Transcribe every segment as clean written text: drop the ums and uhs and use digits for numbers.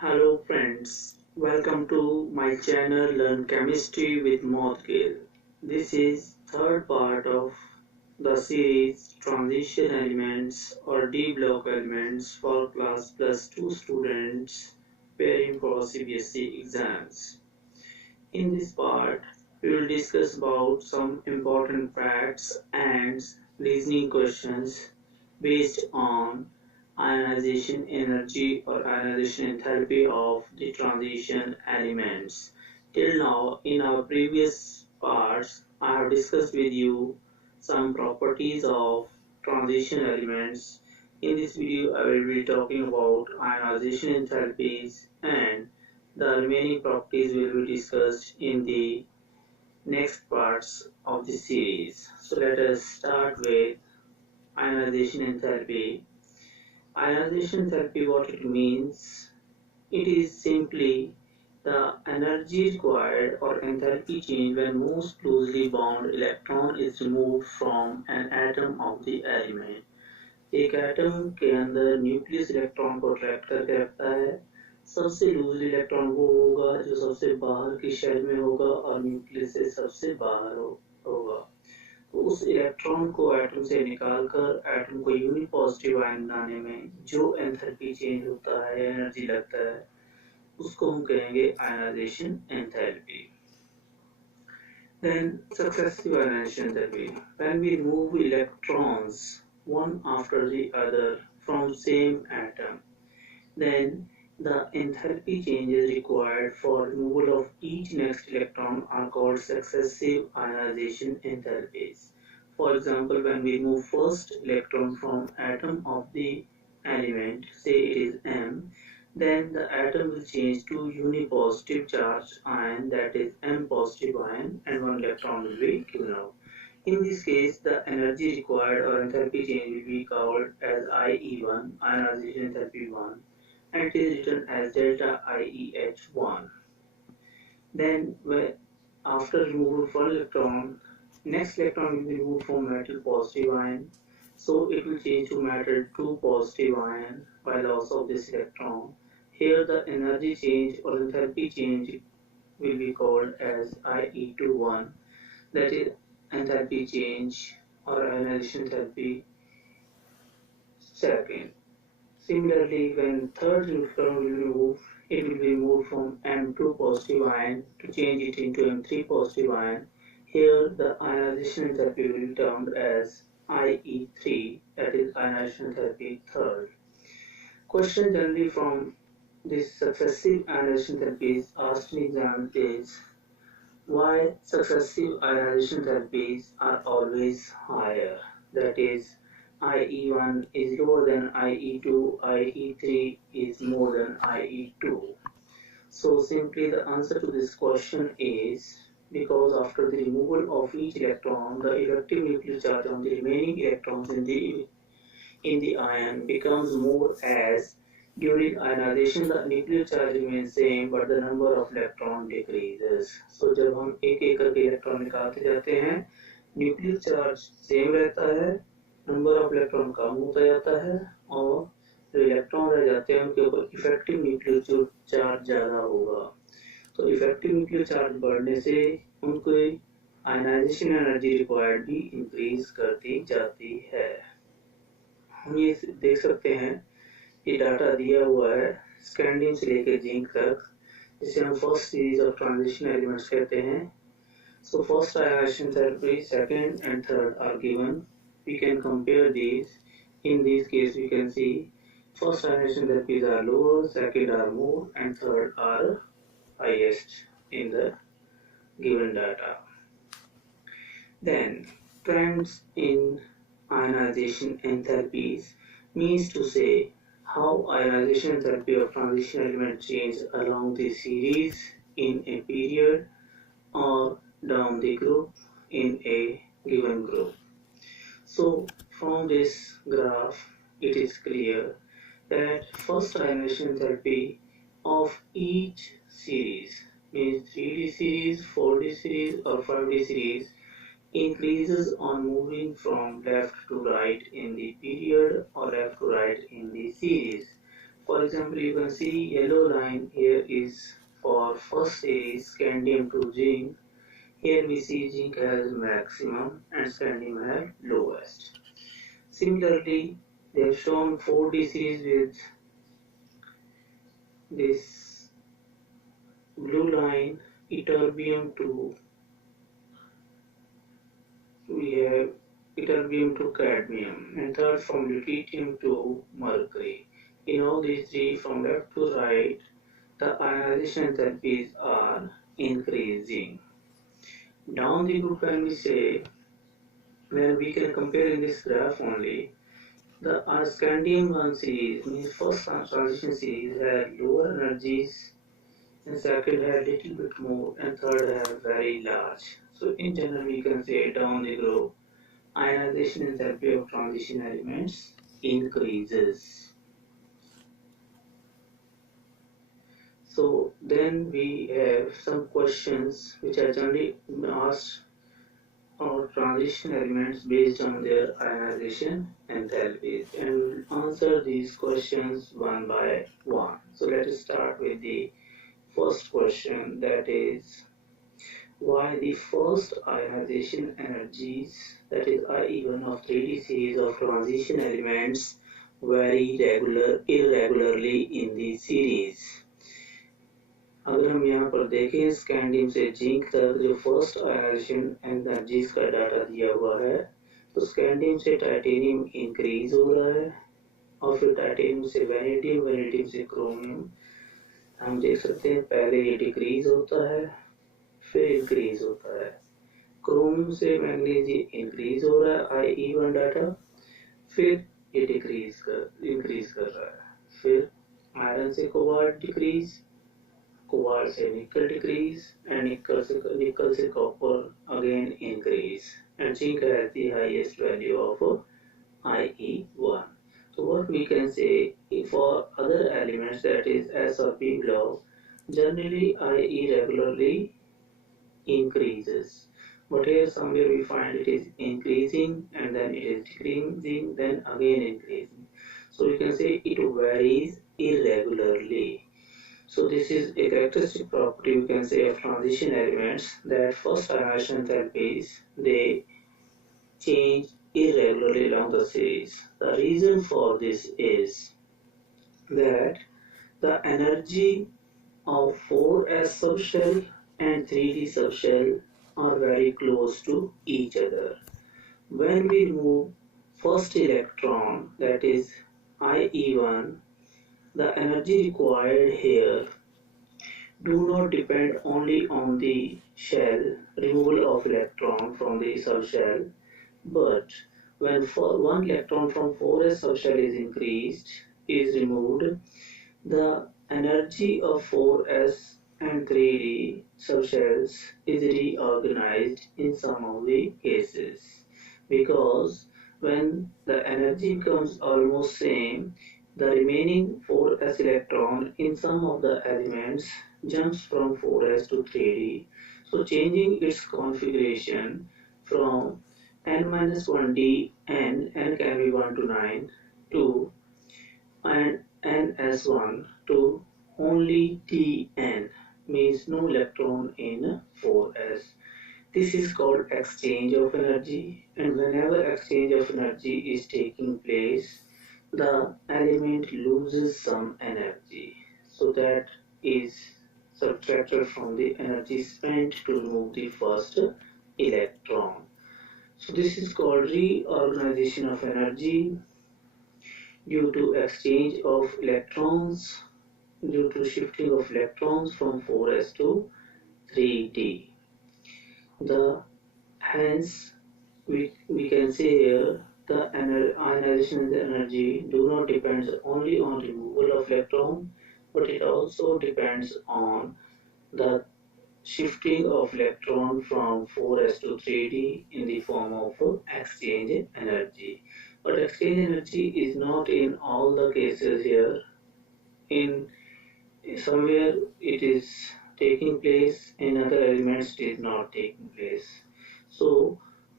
Hello friends, welcome to my channel Learn Chemistry with Mothgill. This is third part of the series Transition Elements or D Block Elements for class plus 2 students preparing for CBSE exams. In this part, we will discuss about some important facts and reasoning questions based on ionization energy or ionization enthalpy of the transition elements. Till now, in our previous parts, I have discussed with you some properties of transition elements. In this video, I will be talking about ionization enthalpies, and the remaining properties will be discussed in the next parts of the series. So let us start with ionization enthalpy. Ionization therapy, what it means, it is simply the energy required or enthalpy change when most closely bound electron is removed from an atom of the element. एक atom के अंदर nucleus electron को attract करके रखता है। सबसे loose electron वो होगा जो सबसे बाहर की शेल में होगा और न्यूक्लियस से सबसे बाहर होगा। तो उस इलेक्ट्रॉन को एटम से निकालकर एटम को यूनिपॉजिटिव आयन बनाने में जो एंथैल्पी चेंज होता है, एनर्जी लगता है, उसको हम कहेंगे ionization enthalpy. Then successive ionization enthalpy. When we remove electrons one after the other from same atom, then the enthalpy changes required for removal of each next electron are called successive ionization enthalpies. For example, when we remove first electron from atom of the element, say it is M, then the atom will change to unipositive charged ion, that is M positive ion, and one electron will be given out. In this case, the energy required or enthalpy change will be called as IE1, ionization enthalpy 1, and it is written as delta IEH1. Then after removal of one electron, next electron will be removed from metal positive ion, so it will change to metal 2 positive ion by loss of this electron. Here the energy change or enthalpy change will be called as IE21, that is enthalpy change or ionization enthalpy second. Similarly, when third electron will be removed, it will be removed from M2 positive ion to change it into M3 positive ion. Here the ionization enthalpy will be termed as IE3, that is ionization enthalpy third. Question generally from this successive ionization enthalpies asked in exam is why successive ionization enthalpies are always higher, that is IE1 is lower than IE2, IE3 is more than IE2. So simply the answer to this question is because after the removal of each electron, the effective nuclear charge on the remaining electrons in the ion becomes more, as during ionization the nuclear charge remains same but the number of electron decreases. So जब हम एक एक करके electron निकालते जाते हैं, nuclear charge same रहता है, नंबर ऑफ इलेक्ट्रॉन कम होता जाता है और जो इलेक्ट्रॉन रह जाते हैं उनके ऊपर इफेक्टिव न्यूक्लियर चार्ज ज़्यादा होगा। तो इफेक्टिव न्यूक्लियर चार्ज बढ़ने से उनको आयनाइजेशन एनर्जी रिक्वायर्ड भी इंक्रीज करती जाती है। हम ये देख सकते हैं, ये डाटा दिया हुआ है स्कैंडियम से लेकर जिंक तक, जिसे हम first series of transition elements कहते हैं। So first ionization therapy, second and third are given. We can compare these. In this case, we can see first ionization therapies are lower, second are more, and third are highest in the given data. Then trends in ionization enthalpies means to say how ionization enthalpy of transition element change along the series in a period or down the group in a given group. So from this graph it is clear that first ionization enthalpy of each series, means 3D series, 4D series or 5D series, increases on moving from left to right in the period or left to right in the series. For example, you can see yellow line here is for first series scandium to zinc. Here we see zinc has maximum and scandium has lowest. Similarly, they have shown 4D series with this blue line, ytterbium to we have ytterbium to cadmium, and third from lutetium to mercury. In all these three, from left to right, the ionization enthalpies are increasing. Down the group, when we say, when we can compare in this graph only, the scandium 1 series means first transition series had lower energies, and second had little bit more, and third had very large. So in general, we can say down the group, ionization enthalpy of transition elements increases. So then we have some questions which are generally asked of transition elements based on their ionization enthalpies, and we'll answer these questions one by one. So let us start with the first question, that is why the first ionization energies, that is IE1 of 3D series of transition elements, vary irregularly in the series. अगर हम यहाँ पर देखें scandium से zinc तक जो first ionization energies का data दिया हुआ है, तो स्कैंडियम से टाइटेनियम इंक्रीज हो रहा है, और फिर टाइटेनियम से वैनेडियम, वैनेडियम से क्रोमियम हम देख सकते हैं पहले ये डिक्रीज होता है फिर इंक्रीज होता है। क्रोमियम से मैग्नीशियम इंक्रीज हो रहा है IE1 डाटा, फिर ये इंक्रीज कर रहा है, फिर आयरन से कोबाल्ट डिक्रीज, कोबाल्ट से निकल डिक्रीज, एंड निकल से copper again increase, and zinc has the highest value of IE1. So what we can say, for other elements, that is S or P block, generally IE regularly increases, but here somewhere we find it is increasing and then it is decreasing, then again increasing. So we can say it varies irregularly. So this is a characteristic property, we can say, of transition elements, that first ionization enthalpies, they change irregularly along the series. The reason for this is that the energy of 4s subshell and 3d subshell are very close to each other. When we remove first electron, that is IE1, the energy required here do not depend only on the shell, removal of electron from the subshell, but when one electron from 4s subshell is removed, the energy of 4s and 3d subshells is reorganized in some of the cases, because when the energy becomes almost same, the remaining 4s electron in some of the elements jumps from 4s to 3d, so changing its configuration from n-1d, n can be 1 to 9, to and ns1 to only tn, means no electron in 4s. This is called exchange of energy, and whenever exchange of energy is taking place, the element loses some energy. So that is subtracted from the energy spent to remove the first electron. So this is called reorganization of energy due to exchange of electrons, due to shifting of electrons from 4s to 3d. Hence we can say here the ionization energy do not depend only on removal of electron, but it also depends on the shifting of electron from 4s to 3d in the form of exchange energy. But exchange energy is not in all the cases here. In somewhere it is taking place, in other elements it is not taking place. So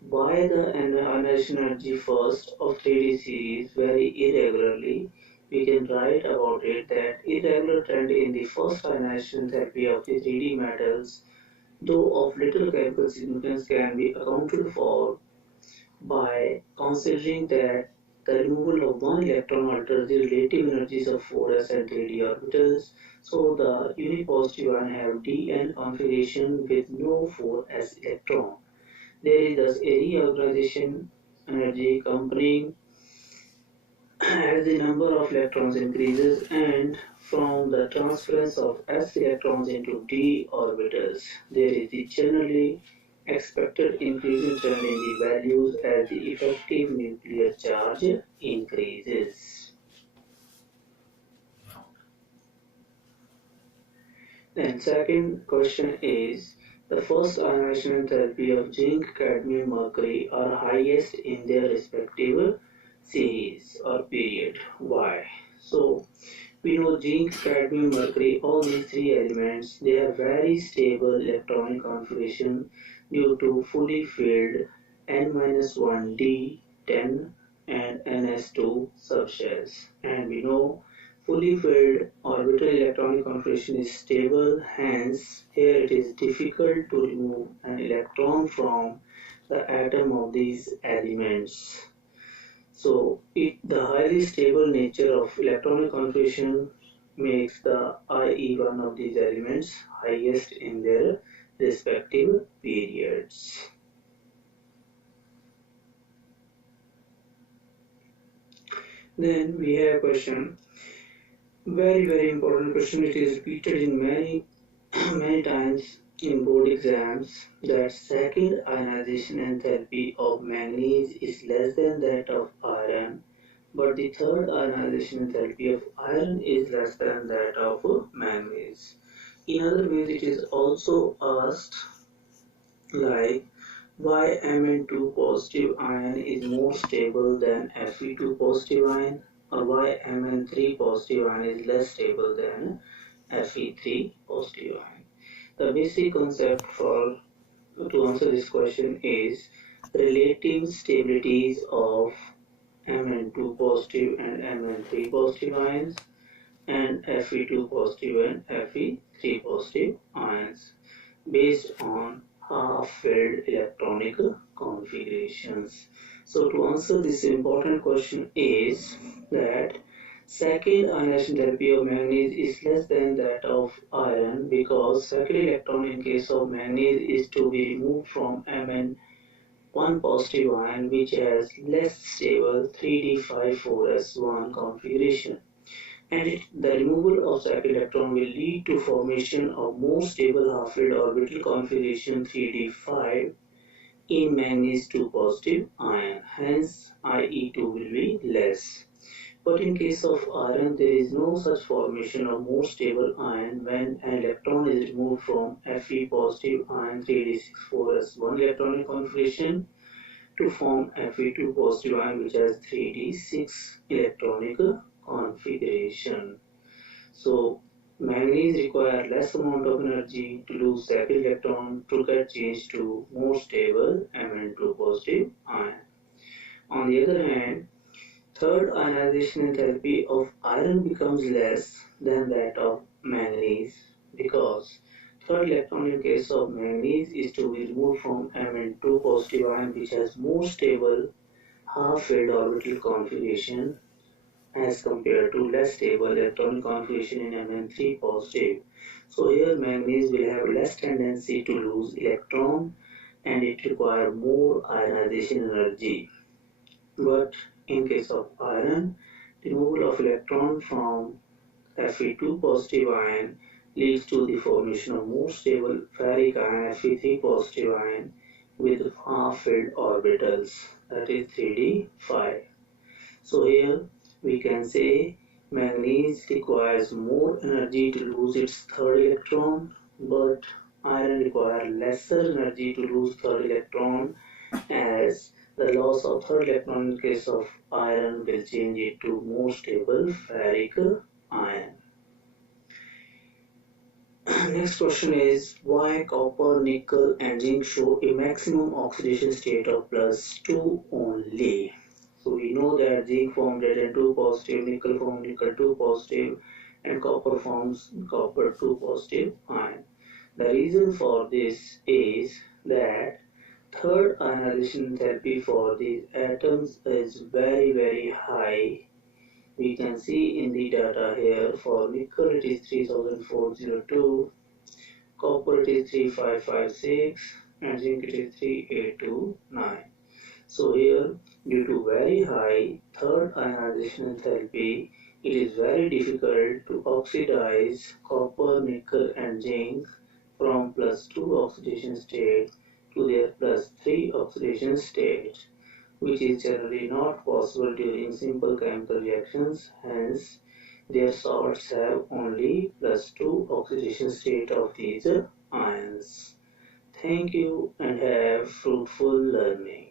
why the ionization energy first of 3D series vary irregularly we can write about it that irregular trend in the first ionization therapy of the 3D metals, though of little chemical significance, can be accounted for by considering that the removal of one electron alters the relative energies of 4s and 3d orbitals. So the unique positive ion have dn configuration with no 4s electron. There is thus a reorganization energy accompanying as the number of electrons increases and from the transference of s electrons into d orbitals. There is the generally expected increasing trend in the values as the effective nuclear charge increases. Then second question is, the first ionization therapy of zinc, cadmium, mercury are highest in their respective series or period. Why? So we know zinc, cadmium, mercury, all these three elements, they have very stable electronic configuration due to fully filled N-1 D10 and Ns2 subshells. And we know fully filled orbital electronic configuration is stable, hence here it is difficult to remove an electron from the atom of these elements. So the highly stable nature of electronic configuration makes the IE one of these elements highest in their respective periods. Then we have a question, very important question. It is repeated in many times in board exams, that second ionization enthalpy of manganese is less than that of iron, but the third ionization enthalpy of iron is less than that of manganese. In other words, it is also asked like why Mn2 positive ion is more stable than Fe2 positive ion, or why Mn3 positive ion is less stable than Fe3 positive ion. The basic concept to answer this question is relative stabilities of Mn2 positive and Mn3 positive ions and Fe2 positive and Fe3 positive ions based on half-filled electronic configurations. So to answer this important question is that second ionization therapy of manganese is less than that of iron because second electron in case of manganese is to be removed from Mn1 positive ion, which has less stable 3d54s1 configuration, and the removal of second electron will lead to formation of more stable half-filled orbital configuration 3d5 in manganese 2 positive ion, hence IE2 will be less. But in case of iron, there is no such formation of more stable ion when an electron is removed from Fe positive ion 3d64s1 electronic configuration to form Fe2 positive ion, which has 3d6 electronic configuration. So manganese require less amount of energy to lose second electron to get changed to more stable Mn2 positive ion. On the other hand, third ionization enthalpy of iron becomes less than that of manganese because third electron in case of manganese is to be removed from Mn2 positive ion, which has more stable half-filled orbital configuration as compared to less stable electron configuration in Mn3 positive. So here manganese will have less tendency to lose electron and it requires more ionization energy. But in case of iron, removal of electron from Fe2 positive ion leads to the formation of more stable ferric ion Fe3 positive ion with half-filled orbitals, that is 3d5. So here we can say manganese requires more energy to lose its third electron, but iron requires lesser energy to lose third electron, as the loss of third electron in case of iron will change it to more stable ferric ion. Next question is, why copper, nickel and zinc show a maximum oxidation state of +2 only? So we know that zinc forms Radium 2 positive, nickel forms nickel 2 positive, and copper forms copper 2 positive ion. The reason for this is that third ionization enthalpy for these atoms is very high. We can see in the data here for nickel it is 3402, copper it is 3556, and zinc it is 3829. So here, due to very high third ionization enthalpy, it is very difficult to oxidize copper, nickel and zinc from +2 oxidation state to their +3 oxidation state, which is generally not possible during simple chemical reactions. Hence, their salts have only +2 oxidation state of these ions. Thank you and have fruitful learning.